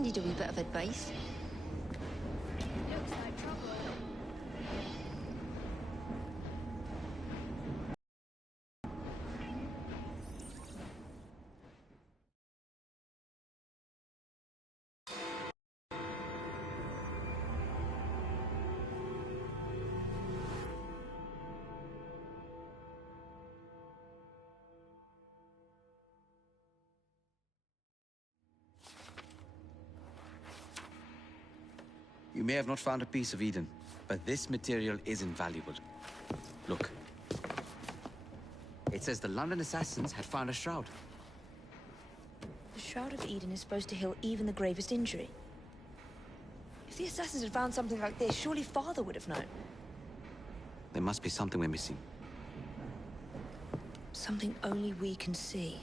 I need a wee bit of advice. Looks like trouble. You may have not found a piece of Eden, but this material is invaluable. Look. It says the London assassins had found a shroud. The Shroud of Eden is supposed to heal even the gravest injury. If the assassins had found something like this, surely Father would have known. There must be something we're missing. Something only we can see.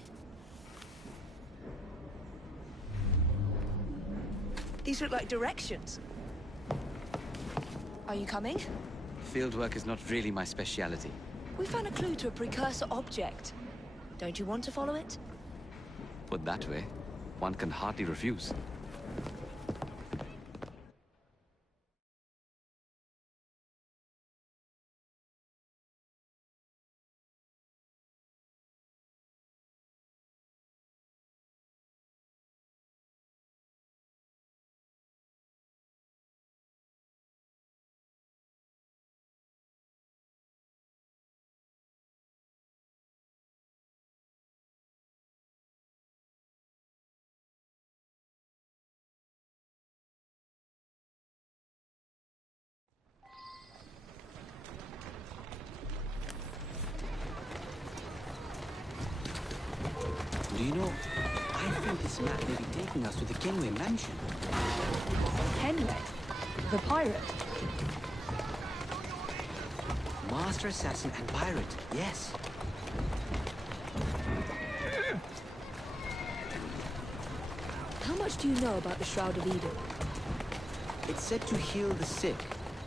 These look like directions. Are you coming? Fieldwork is not really my speciality. We found a clue to a precursor object. Don't you want to follow it? Put that way, one can hardly refuse. Do you know, I think this map may be taking us to the Kenway mansion. Kenway? The pirate? Master assassin and pirate, yes. How much do you know about the Shroud of Eden? It's said to heal the sick.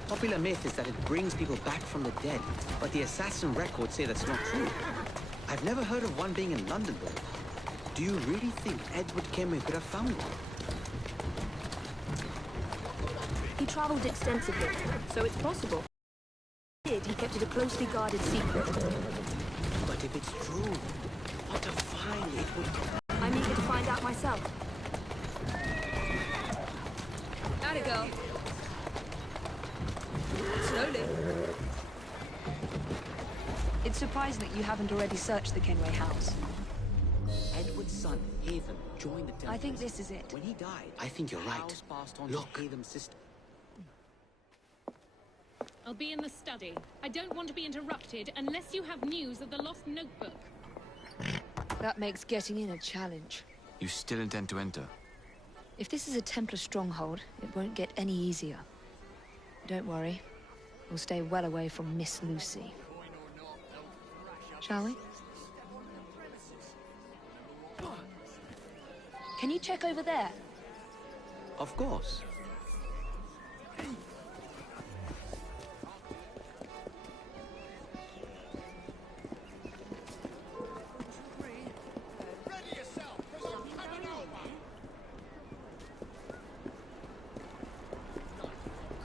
Popular myth is that it brings people back from the dead, but the assassin records say that's not true. I've never heard of one being in London, though. Do you really think Edward Kenway could have found one? He traveled extensively, so it's possible. He kept it a closely guarded secret. But if it's true, what a find it would be. I'm eager to find out myself. Atta girl. Slowly. It's surprising that you haven't already searched the Kenway house. Edward's son, Haven, joined the Templars. I think this is it. When he died, I think you're right. Look. Haven's sister. I'll be in the study. I don't want to be interrupted unless you have news of the lost notebook. That makes getting in a challenge. You still intend to enter? If this is a Templar stronghold, it won't get any easier. Don't worry. We'll stay well away from Miss Lucy. Shall we? Can you check over there? Of course.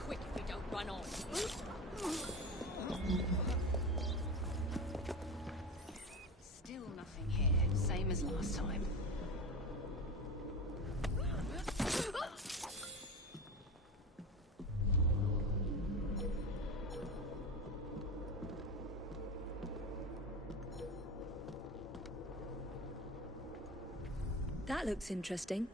Quick if we don't run on. Still nothing here, same as last time. That looks interesting.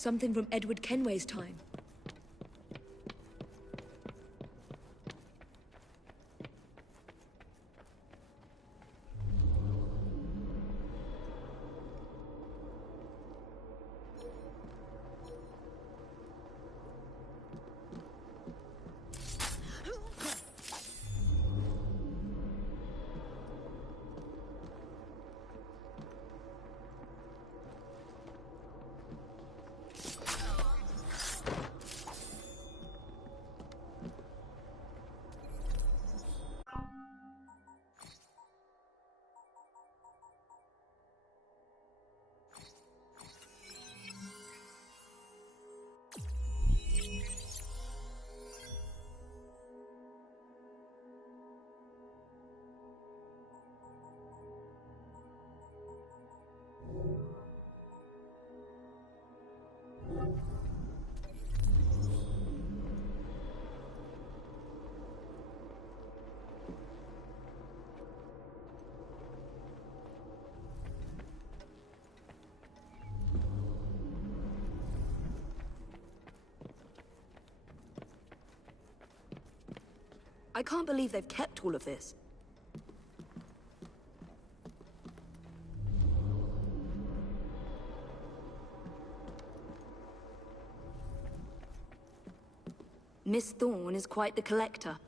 Something from Edward Kenway's time. I can't believe they've kept all of this. Miss Thorne is quite the collector.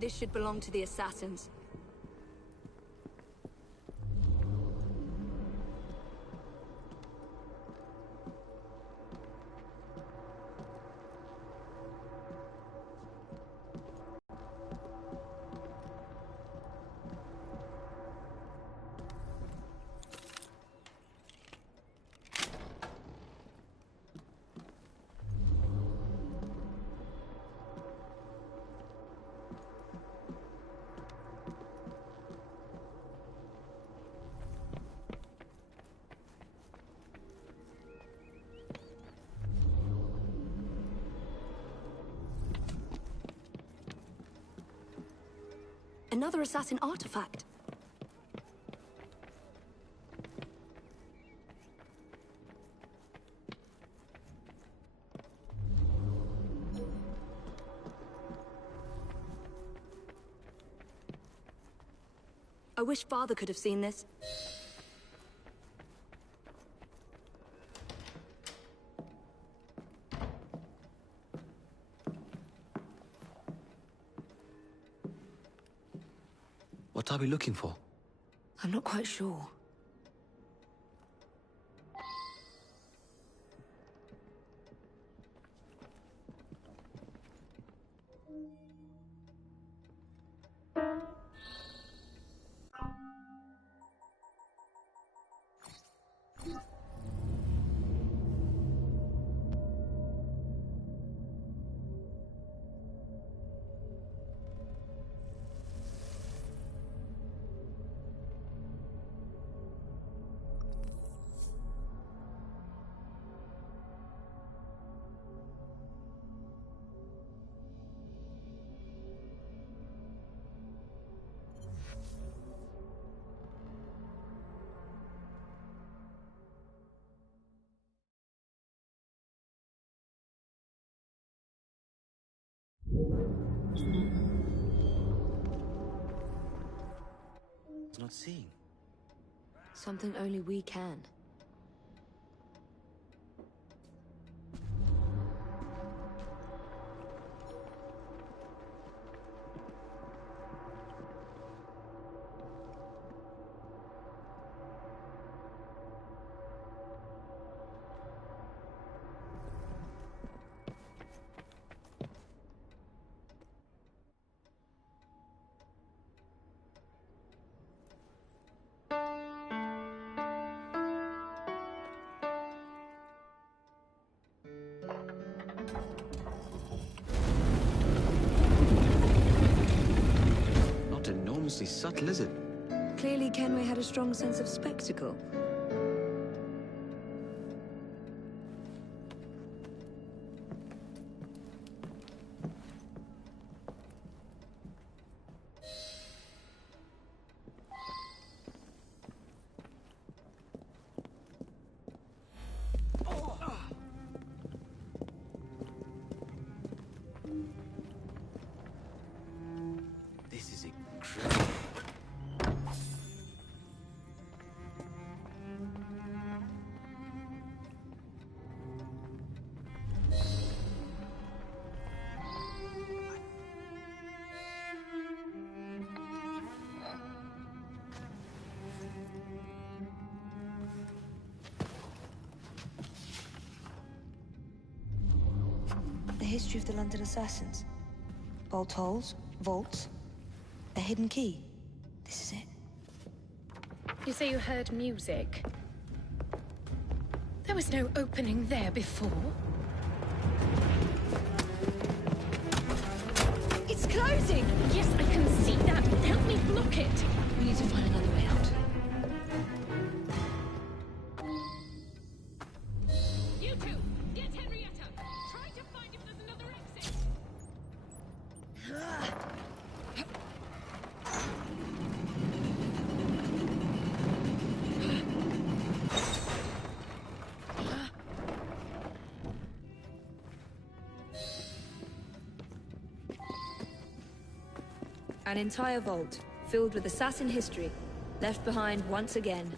This should belong to the assassins. Another assassin artifact. I wish Father could have seen this. What are we looking for? I'm not quite sure. He's not seeing. Something only we can. enormously subtle, is it? Clearly, Kenway had a strong sense of spectacle. This is incredible. The history of the London assassins. Bolt holes, vaults, a hidden key. This is it. You say you heard music. There was no opening there before. It's closing! Yes, I can see that. Help me block it. We need to find another way out. You two, get Henrietta. Try to find if there's another exit. An entire vault, filled with assassin history, left behind once again.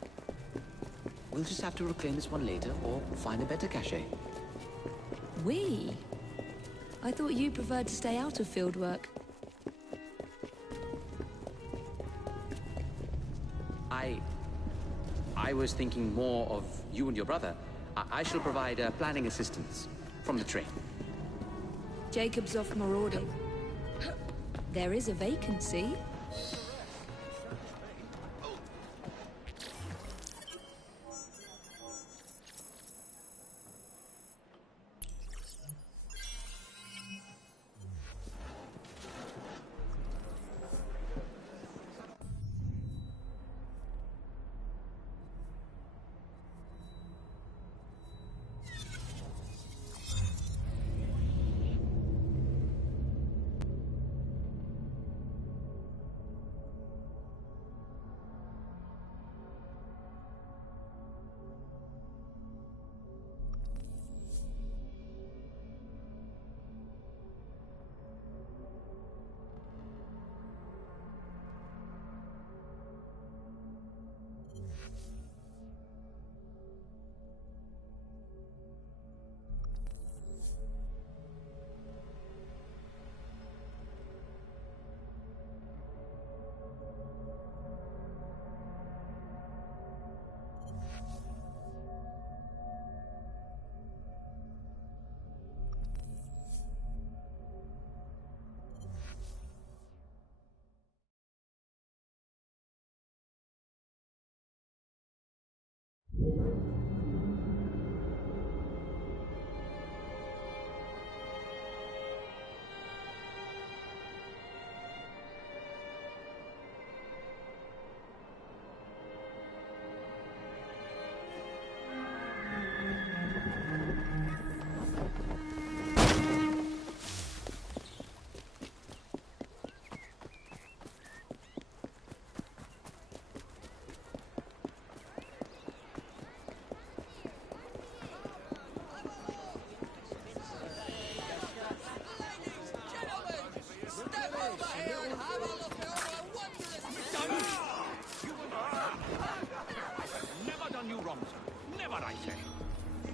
We'll just have to reclaim this one later, or find a better cache. We? I thought you preferred to stay out of field work. I was thinking more of you and your brother. I shall provide planning assistance from the train. Jacob's off marauding. There is a vacancy.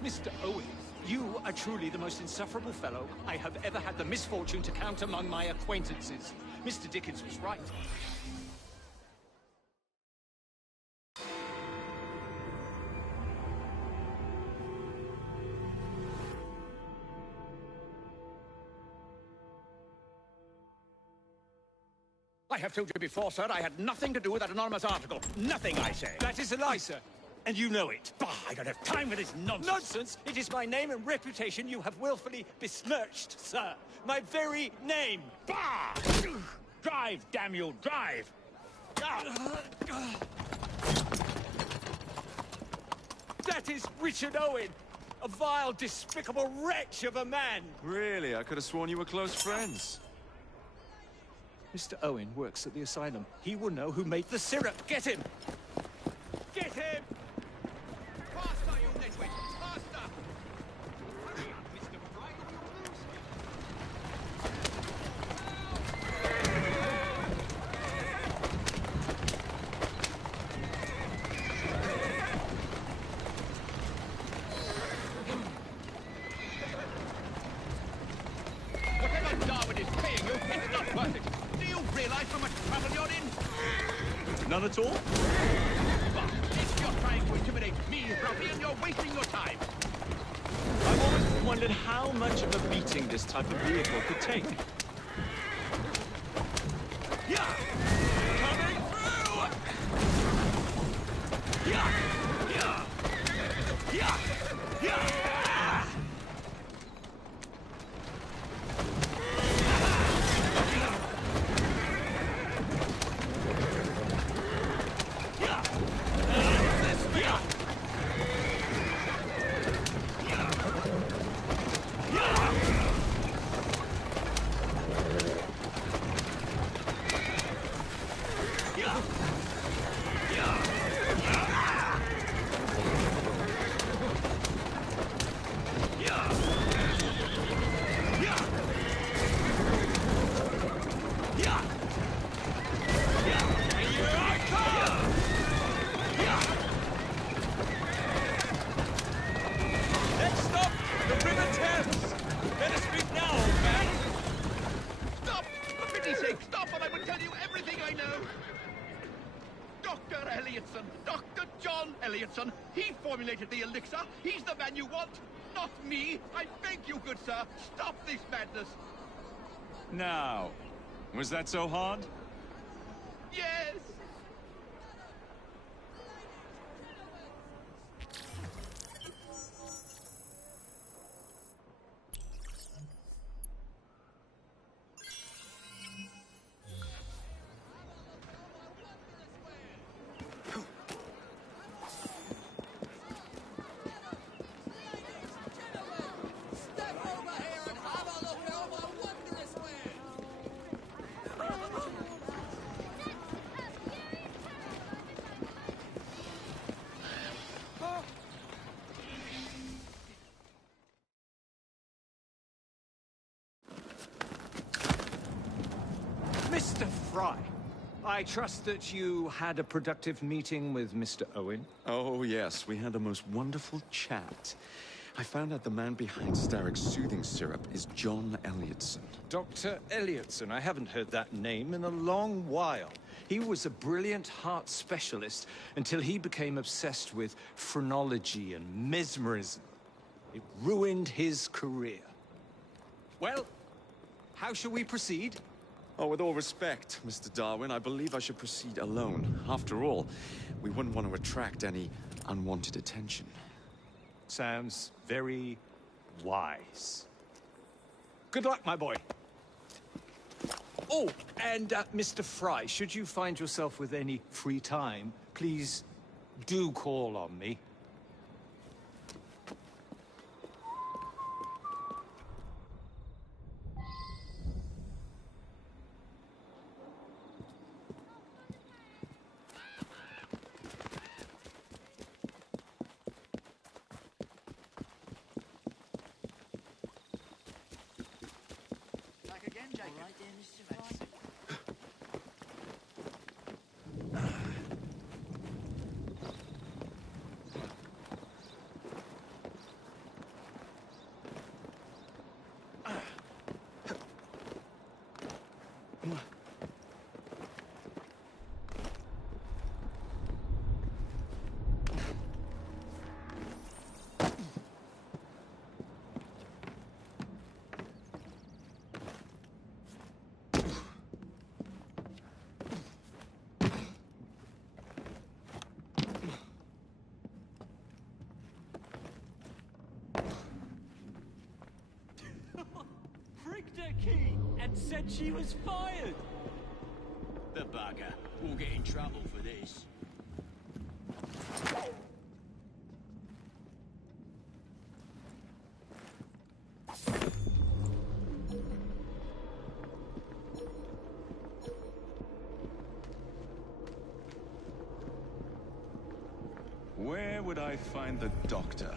Mr. Owen, you are truly the most insufferable fellow I have ever had the misfortune to count among my acquaintances. Mr. Dickens was right. I have told you before, sir, I had nothing to do with that anonymous article. Nothing, I say. That is a lie, sir. And you know it. Bah, I don't have time for this nonsense. Nonsense? It is my name and reputation you have willfully besmirched, sir. My very name. Bah! Drive, damn you, drive! That is Richard Owen! A vile, despicable wretch of a man! Really? I could have sworn you were close friends. Mr. Owen works at the asylum. He will know who made the syrup. Get him! Get him! Faster, you nitwit! Faster! Hurry up, Mr. Fry, or you'll lose him. Whatever Darwin is paying you, it's not worth it. Do you realize how much trouble you're in? None at all? But if you're trying to intimidate me, ruffian, you're wasting your time. I've always wondered how much of a beating this type of vehicle could take. Yeah! Coming through! Yeah! Yeah! Yeah! Yeah! Let's stop! The river Thames! Let us speak now, old man! Stop! For pity's sake, stop, or I will tell you everything I know! Dr. Elliotson, Dr. John Elliotson, he formulated the elixir. He's the man you want, not me. I beg you, good sir, stop this madness. Now, was that so hard? Yes! Mr. Fry, I trust that you had a productive meeting with Mr. Owen. Oh, yes. We had the most wonderful chat. I found out the man behind Starrick's soothing syrup is John Elliotson. Dr. Elliotson, I haven't heard that name in a long while. He was a brilliant heart specialist until he became obsessed with phrenology and mesmerism. It ruined his career. Well, how shall we proceed? Oh, with all respect, Mr. Darwin, I believe I should proceed alone. After all, we wouldn't want to attract any unwanted attention. Sounds very wise. Good luck, my boy. Oh, and Mr. Fry, should you find yourself with any free time, please do call on me. Back again, Jacob. All right, dear Mr. Fry. Pricked her key and said she was fired. The bugger. We'll get in trouble for this. Where would I find the doctor?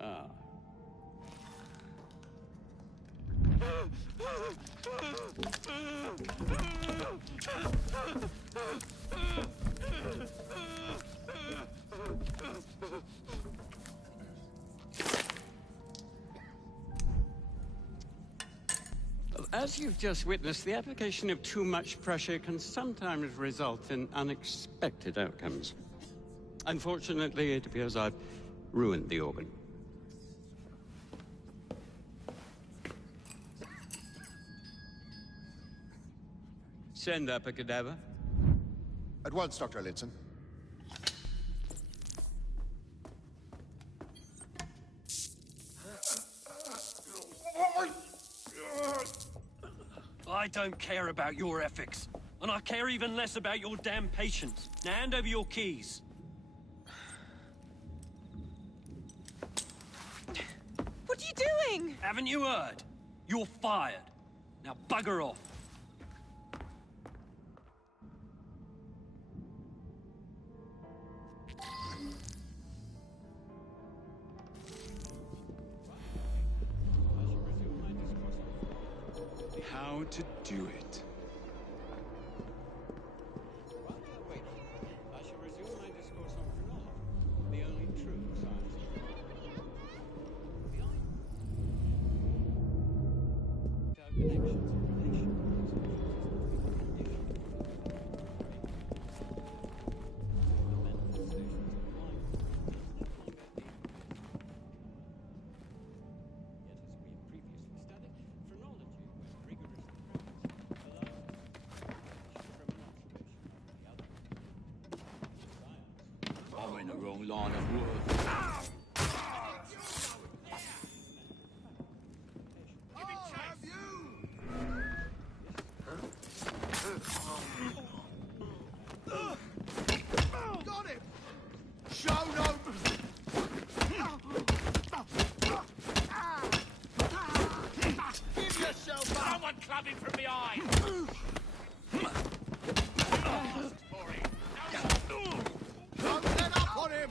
Ah. As you've just witnessed, the application of too much pressure can sometimes result in unexpected outcomes. Unfortunately, it appears I've ruined the organ. Send up a cadaver. At once, Dr. Elliotson. I don't care about your ethics. And I care even less about your damn patience. Now hand over your keys. What are you doing? Haven't you heard? You're fired. Now bugger off. How to do it. I shall resume my discourse on phrenology, the only true science. I'm in the wrong line of work. Got him! Show no... Give yourself up! Someone clubbing from behind! Don't let up on him!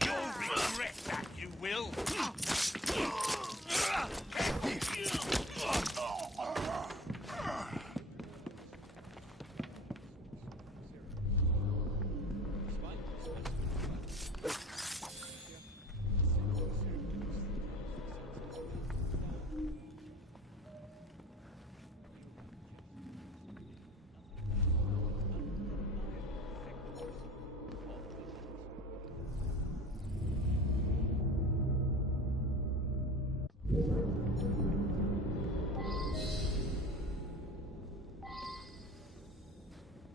You'll regret that, you will!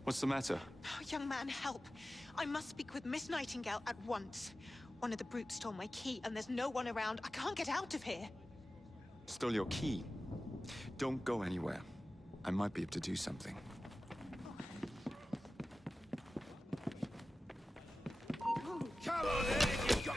What's the matter? Oh, young man, help. I must speak with Miss Nightingale at once. One of the brutes stole my key, and there's no one around. I can't get out of here. Stole your key. Don't go anywhere. I might be able to do something. Come on, then, you've got...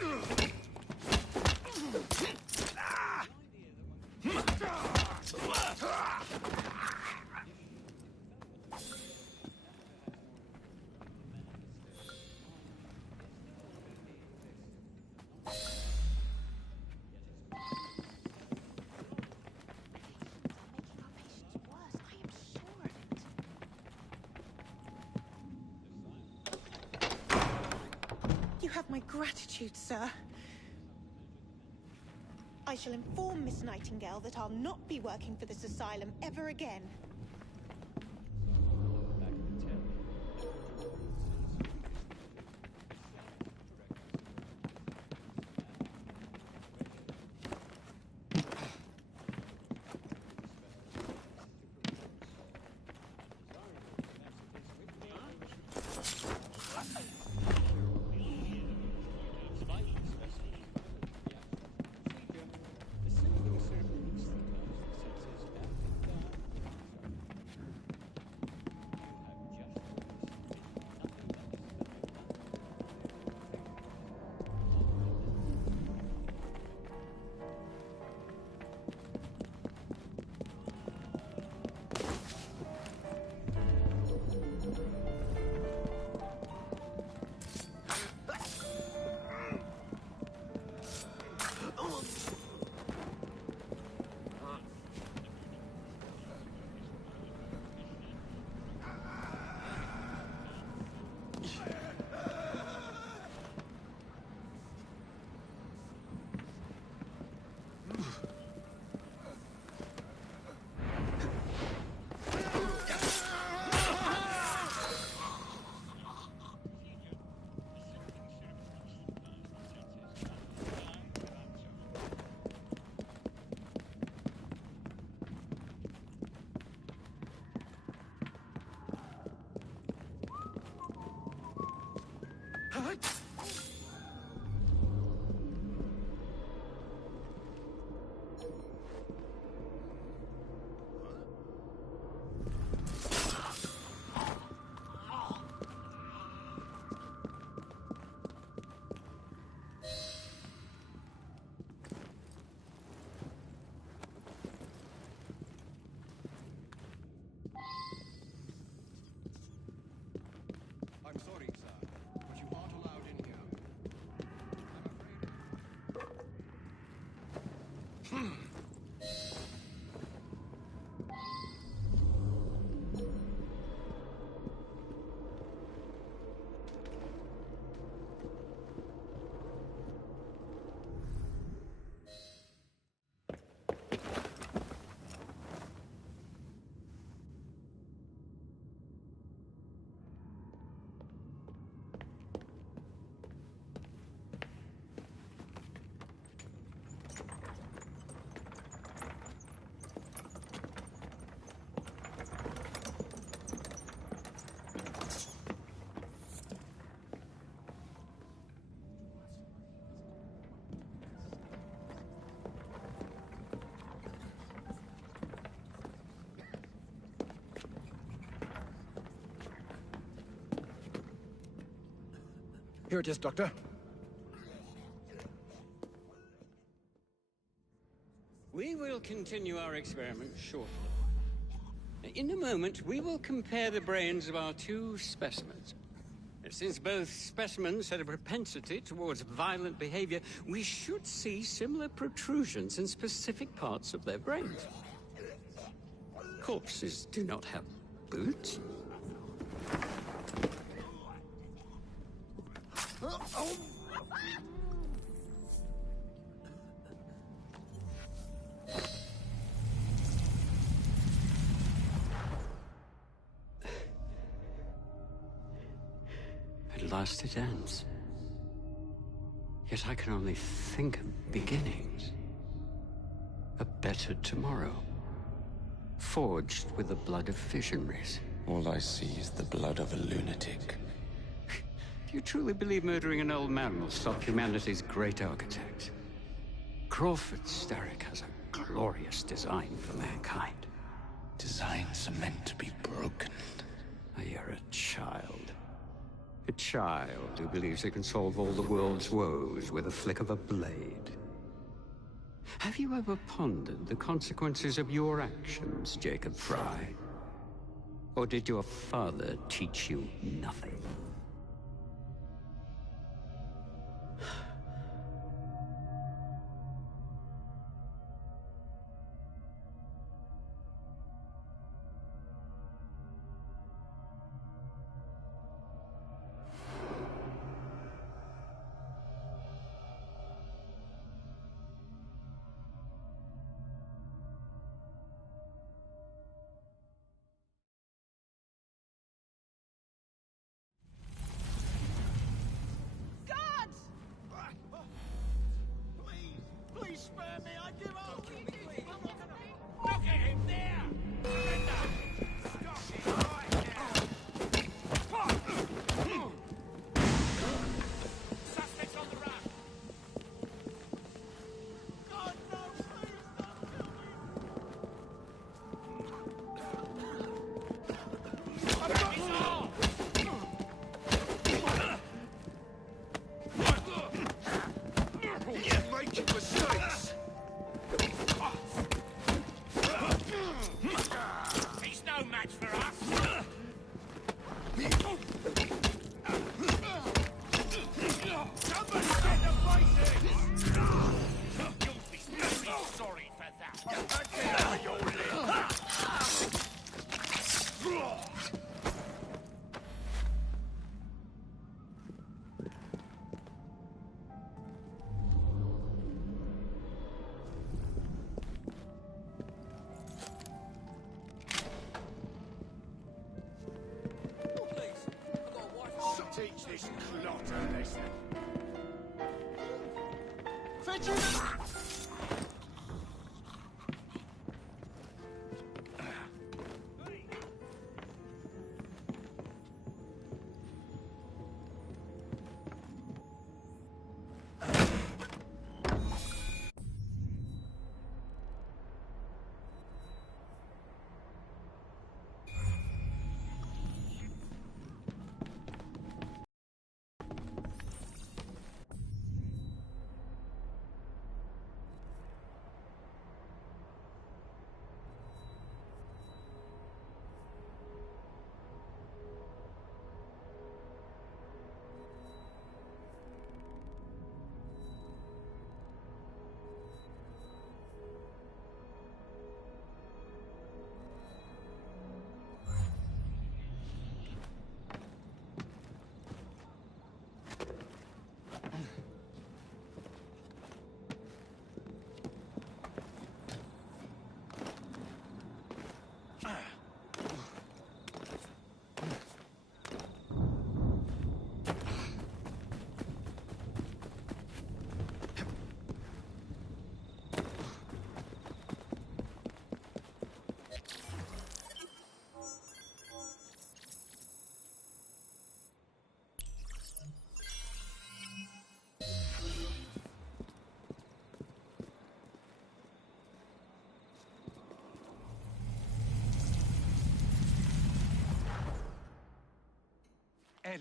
You have my gratitude, sir. I shall inform Miss Nightingale that I'll not be working for this asylum ever again. Here it is, Doctor. We will continue our experiment shortly. In a moment, we will compare the brains of our two specimens. Since both specimens had a propensity towards violent behavior, we should see similar protrusions in specific parts of their brains. Corpses do not have boots. At last it ends. Yet I can only think of beginnings. A better tomorrow. Forged with the blood of visionaries. All I see is the blood of a lunatic. Do you truly believe murdering an old man will stop humanity's great architect? Crawford Starrick has a glorious design for mankind. Designs are meant to be broken. You're a child. A child who believes it can solve all the world's woes with a flick of a blade. Have you ever pondered the consequences of your actions, Jacob Fry? Or did your father teach you nothing? Please spare me, I give up! Look at him there! Suspects on the run! God, no, please, don't kill me! I've got his arm! You're making mistakes! He's no match for us! Somebody get the faces! You'll be very sorry for that! Get back there, you little... Teach this clot a lesson. Fetch him!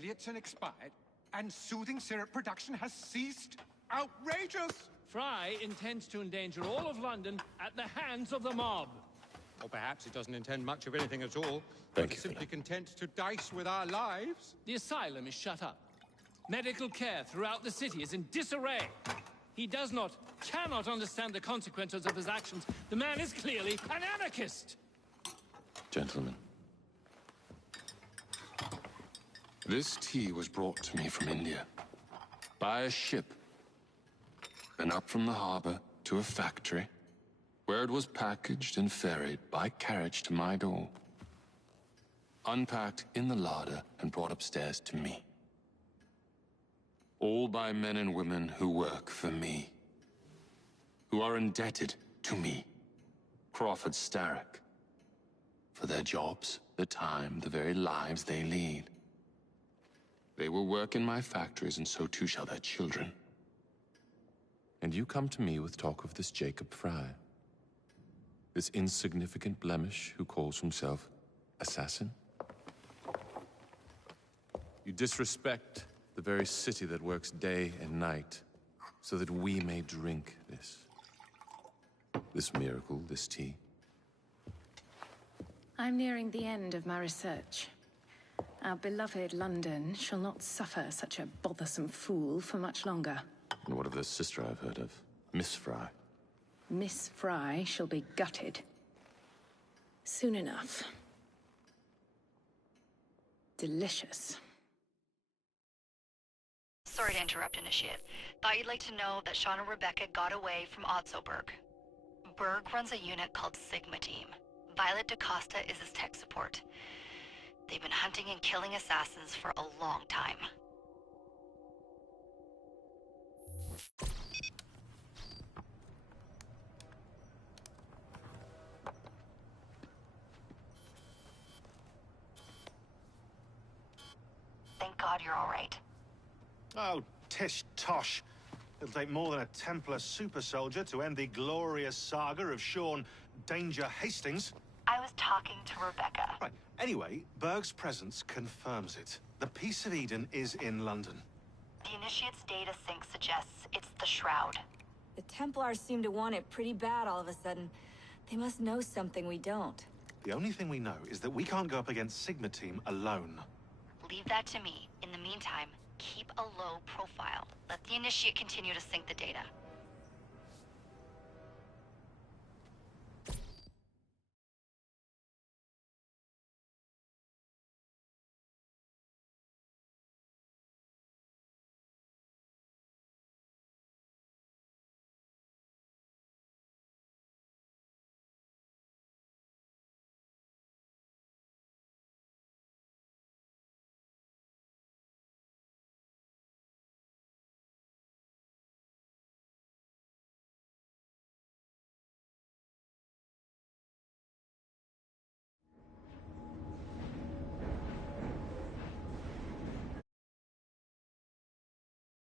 Elliotson expired, and soothing syrup production has ceased? Outrageous! Fry intends to endanger all of London at the hands of the mob. Or perhaps it doesn't intend much of anything at all. Thank but you, is simply content to dice with our lives. The asylum is shut up. Medical care throughout the city is in disarray. He cannot understand the consequences of his actions. The man is clearly an anarchist! Gentlemen. This tea was brought to me from India. By a ship. And up from the harbor to a factory, where it was packaged and ferried by carriage to my door. Unpacked in the larder and brought upstairs to me. All by men and women who work for me. Who are indebted to me, Crawford Starrick. For their jobs, the time, the very lives they lead. They will work in my factories, and so too shall their children. And you come to me with talk of this Jacob Fry. This insignificant blemish who calls himself assassin? You disrespect the very city that works day and night so that we may drink this miracle, this tea. I'm nearing the end of my research. Our beloved London shall not suffer such a bothersome fool for much longer. And what of the sister I've heard of, Miss Fry? Miss Fry shall be gutted. Soon enough. Delicious. Sorry to interrupt, Initiate. Thought you'd like to know that Sean and Rebecca got away from Otzoberg. Berg runs a unit called Sigma Team. Violet DaCosta is his tech support. They've been hunting and killing assassins for a long time. Thank God you're all right. Oh, tish tosh. It'll take more than a Templar super soldier to end the glorious saga of Sean Danger Hastings. I was talking to Rebecca. Right. Anyway, Berg's presence confirms it. The Peace of Eden is in London. The Initiate's data sync suggests it's the Shroud. The Templars seem to want it pretty bad all of a sudden. They must know something we don't. The only thing we know is that we can't go up against Sigma Team alone. Leave that to me. In the meantime, keep a low profile. Let the Initiate continue to sync the data.